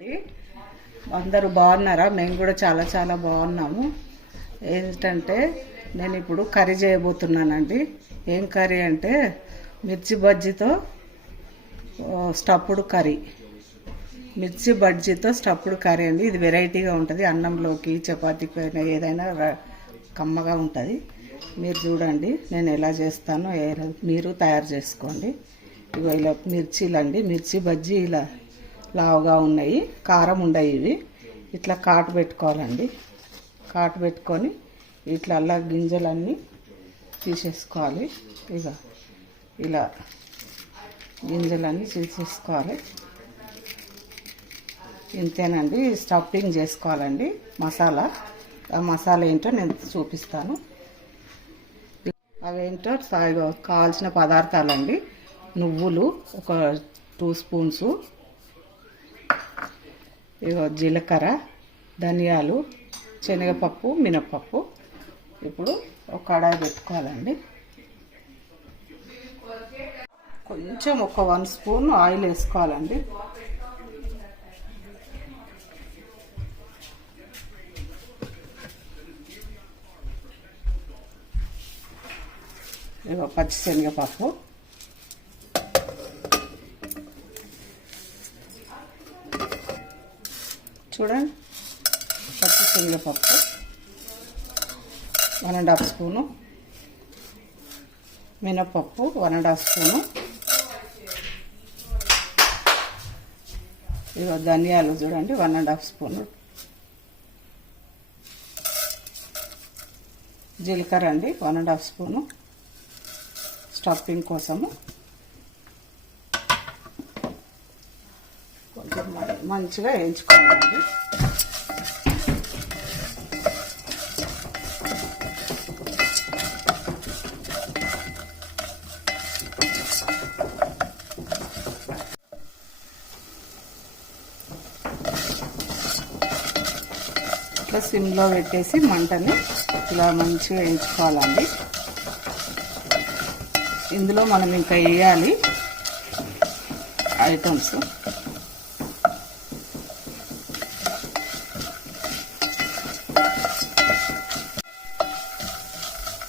అండి అందరూ బాగున్నారా? మేము కూడా చాలా చాలా బాగున్నాము. ఏంటంటే నేను ఇప్పుడు కర్రీ చేయబోతున్నానండి. ఏం కర్రీ అంటే మిర్చి బజ్జీతో స్టప్పుడు కర్రీ. మిర్చి బజ్జీతో స్టప్పుడు కర్రీ అండి. ఇది వెరైటీగా ఉంటుంది. అన్నంలోకి చపాతీకి అయినా ఏదైనా కమ్మగా ఉంటుంది. మీరు చూడండి నేను ఎలా చేస్తానో ఏ- మీరు తయారు చేసుకోండి. ఇగో ఇలా మిర్చీలు అండి మిర్చి బజ్జీ ఇలా లావుగా ఉన్నాయి. కారం ఉండయి ఇవి. ఇట్లా కాటు పెట్టుకోవాలండి. కాటు పెట్టుకొని ఇట్లా అలా గింజలన్నీ తీసేసుకోవాలి. ఇక ఇలా గింజలన్నీ తీసేసుకోవాలి. ఇంతేనండి. స్టఫింగ్ చేసుకోవాలండి. మసాలా. ఆ మసాలా ఏంటో నేను చూపిస్తాను. అవేంటో కావాల్సిన పదార్థాలండి. నువ్వులు ఒక టూ స్పూన్స్ ఇగో జీలకర్ర ధనియాలు శనగపప్పు మినపప్పు ఇప్పుడు ఒక కడాయి పెట్టుకోవాలండి. కొంచెం ఒక వన్ స్పూన్ ఆయిల్ వేసుకోవాలండి. ఇగో పచ్చి శనగపప్పు చూడండి పచ్చి శనగపప్పు. One and half spoon. మినపప్పు వన్ అండ్ హాఫ్ స్పూను. ఇదిగో ధనియాలు చూడండి వన్ అండ్ హాఫ్ స్పూను. జీలకర్ర అండి one and half spoon. Stuffing కోసము. కొంచెం మంచిగా వేయించుకోవాలండి. ఇట్లా సిమ్లో పెట్టేసి మంటని ఇలా మంచిగా వేయించుకోవాలండి. ఇందులో మనం ఇంకా వేయాలి ఐటమ్స్.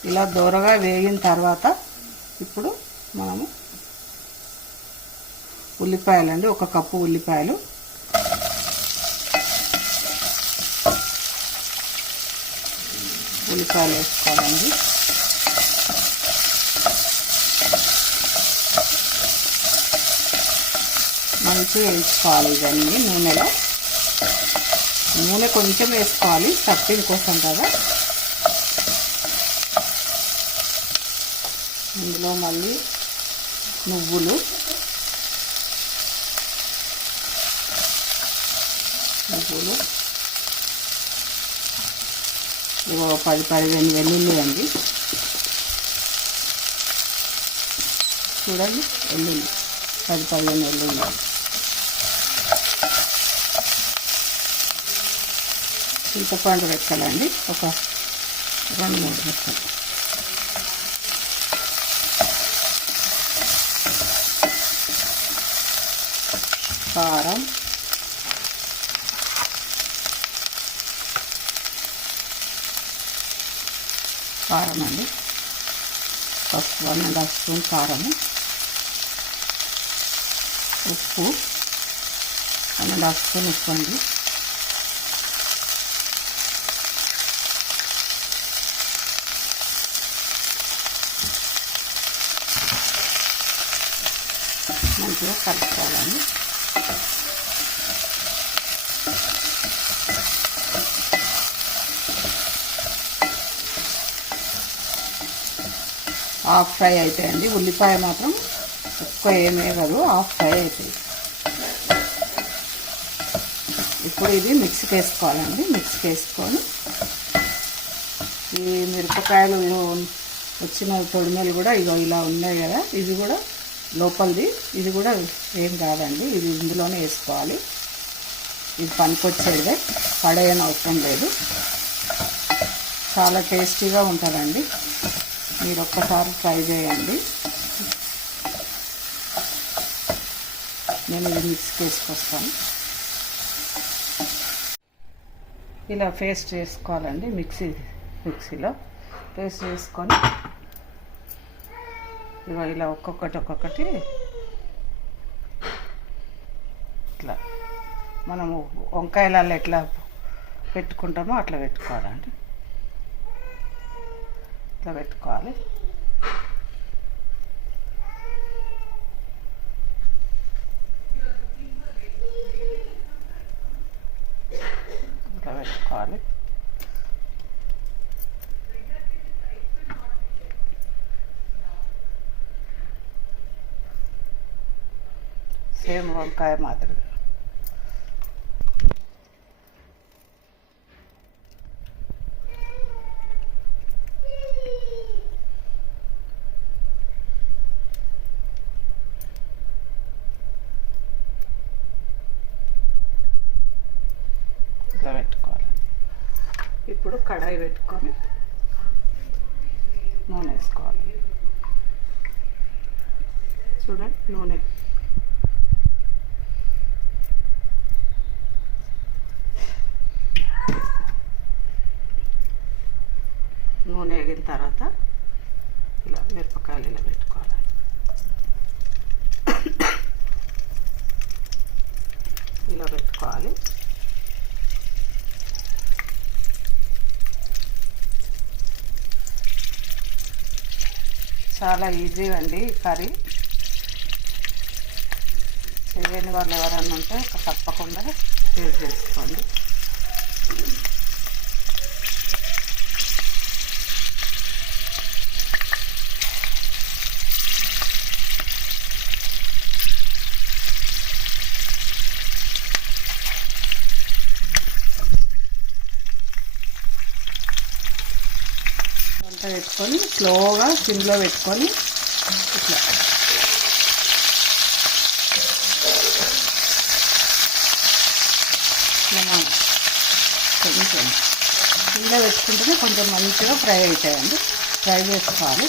ఇలా దూరగా వేగిన తర్వాత ఇప్పుడు మనము ఉల్లిపాయలండి ఒక కప్పు ఉల్లిపాయలు. ఉల్లిపాయలు వేసుకోవాలండి. మంచిగా వేసుకోవాలి ఇవన్నీ నూనెలో. నూనె కొంచెం వేసుకోవాలి చట్నీ కోసం కదా. ఇందులో మళ్ళీ నువ్వులు నువ్వులు ఇగో పది పదిహేను వెల్లుల్లి అండి. చూడండి వెల్లుల్లి. పది పదిహేను వెల్లుల్లి. చింతపండు రెక్కలండి. ఒక రెండు మూడు రెక్కలు. కారం. కారం అండి first one and half spoon కారము. ఉప్పు. వన్ అండ్ హాఫ్ స్పూన్ ఉప్పు అండి. మంచిగా కలుపుకోవాలండి హాఫ్ ఫ్రై అవుతాయండి ఉల్లిపాయ మాత్రం ఎక్కువ ఏమేయగదు హాఫ్ ఫ్రై అవుతాయి ఇప్పుడు ఇది మిక్స్కి వేసుకోవాలండి మిక్స్కి వేసుకొని ఈ మిరపకాయలు వచ్చిన తొడిమెలు కూడా ఇగో ఇలా ఉన్నాయి కదా. ఇది కూడా లోపలిది. ఇది కూడా ఏం కాదండి. ఇది ఇందులోనే వేసుకోవాలి. ఇది పనికొచ్చేదే. పడేయని అవసరం లేదు. చాలా టేస్టీగా ఉంటుందండి. మీరు ఒక్కసారి ట్రై చేయండి. నేను ఇది మిక్స్ చేసుకొస్తాను. ఇలా పేస్ట్ చేసుకోవాలండి మిక్సీ మిక్సీలో. పేస్ట్ చేసుకొని ఇగో ఇలా ఒక్కొక్కటి ఒక్కొక్కటి ఇట్లా మనము వంకాయలలో ఎట్లా పెట్టుకుంటామో అట్లా పెట్టుకోవాలండి. ఇట్లా పెట్టుకోవాలి. ఇట్లా పెట్టుకోవాలి. సేమ్ వంకాయ మాదిరిగా ఇట్లా పెట్టుకోవాలి ఇప్పుడు కడాయి పెట్టుకొని నూనె వేసుకోవాలి. చూడండి నూనె. నూనె వేగిన తర్వాత ఇలా మిరపకాయలు ఇలా పెట్టుకోవాలి. ఇలా పెట్టుకోవాలి. చాలా ఈజీ అండి కర్రీ. చేయని వాళ్ళు ఎవరన్నా ఉంటే తప్పకుండా యూజ్ చేసుకోండి. వంట పెట్టుకొని స్లోగా సిమ్లో పెట్టుకొని ఇట్లా. కొంచెం. సిమ్లో పెట్టుకుంటేనే కొంచెం మంచిగా ఫ్రై అవుతాయండి. ఫ్రై చేసుకోవాలి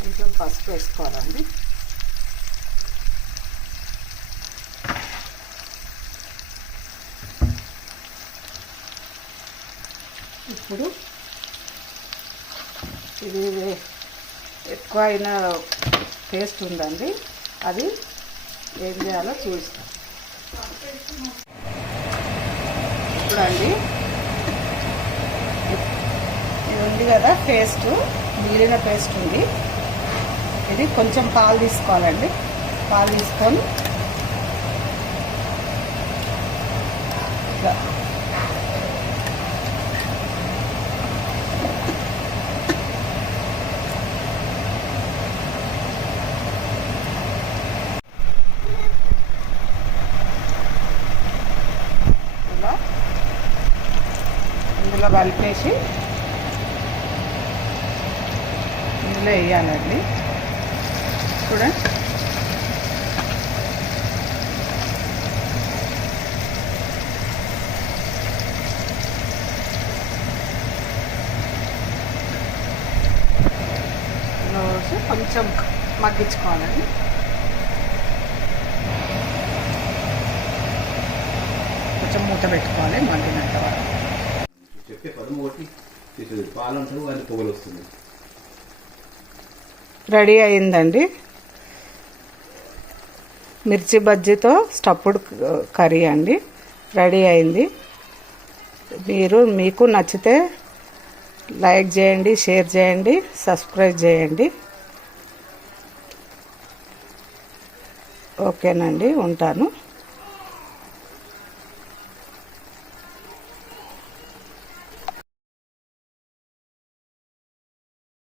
కొంచెం పసుపు వేసుకోవాలండి. ఇప్పుడు ఇది ఎక్కువ అయిన పేస్ట్ ఉందండి. అది ఏం చేయాలో చూస్తాం ఇప్పుడండి ఇది ఉంది కదా పేస్ట్ మిగిలిన పేస్ట్ ఉంది. ఇది కొంచెం పాలు తీసుకోవాలండి. పాలు తీసుకొని ఇందులో కలిపేసి ఇందులో వేయాలండి. వేసి కొంచెం మగ్గించుకోవాలండి. కొంచెం మూత పెట్టుకోవాలి మగ్గినంత వరకు. చెప్తే పదము తీసేది పాలు అంటారు అది పొగలు వస్తుంది రెడీ అయిందండి. మిర్చి బజ్జీతో స్టఫ్డ్ కర్రీ అండి. రెడీ అయింది. మీరు మీకు నచ్చితే లైక్ చేయండి షేర్ చేయండి సబ్స్క్రైబ్ చేయండి. ఓకేనండి ఉంటాను.